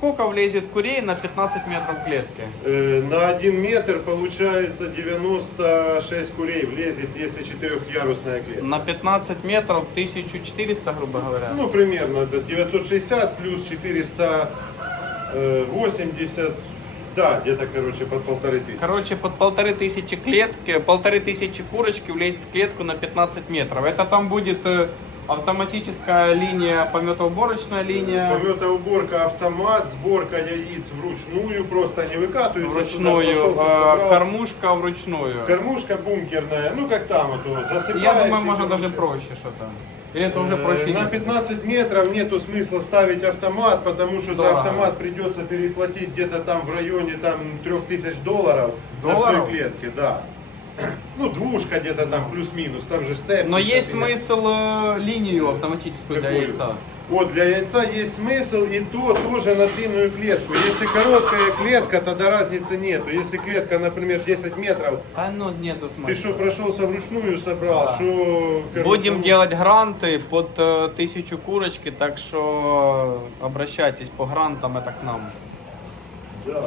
Сколько влезет курей на 15 метров клетки? Э, На 1 метр получается 96 курей влезет, если четырехъярусная клетка. На 15 метров 1400, грубо говоря. Ну, примерно да, 960 плюс 480, да, где-то, короче, под полторы тысячи. Короче, под полторы тысячи клетки, полторы тысячи курочки влезет в клетку на 15 метров. Это там будет э, автоматическая линия, пометоуборочная линия. Пометоуборка, автомат, сборка яиц вручную, просто они выкатываются сюда, Вручную, пошел, э, собрал. кормушка вручную. Кормушка бункерная, ну как там, вот, засыпаешь. Я думаю, можно даже проще что-то. Или это уже Э, проще На нет? 15 метров нету смысла ставить автомат, потому что за Дорого. автомат придется переплатить где-то там в районе там 3000 долларов, на Долларов? всей клетке, да. Ну, двушка где-то там плюс-минус, там же цепь. Но есть смысл э, линию автоматическую для Какую? яйца. Вот для яйца есть смысл и то тоже на длинную клетку. Если короткая клетка, тогда разницы нету. Если клетка, например, 10 метров, А ну нету смысла. ты что, прошелся вручную, собрал, Да. что... короче, Будем ну, делать гранты под э, тысячу курочки, так что обращайтесь по грантам, это к нам.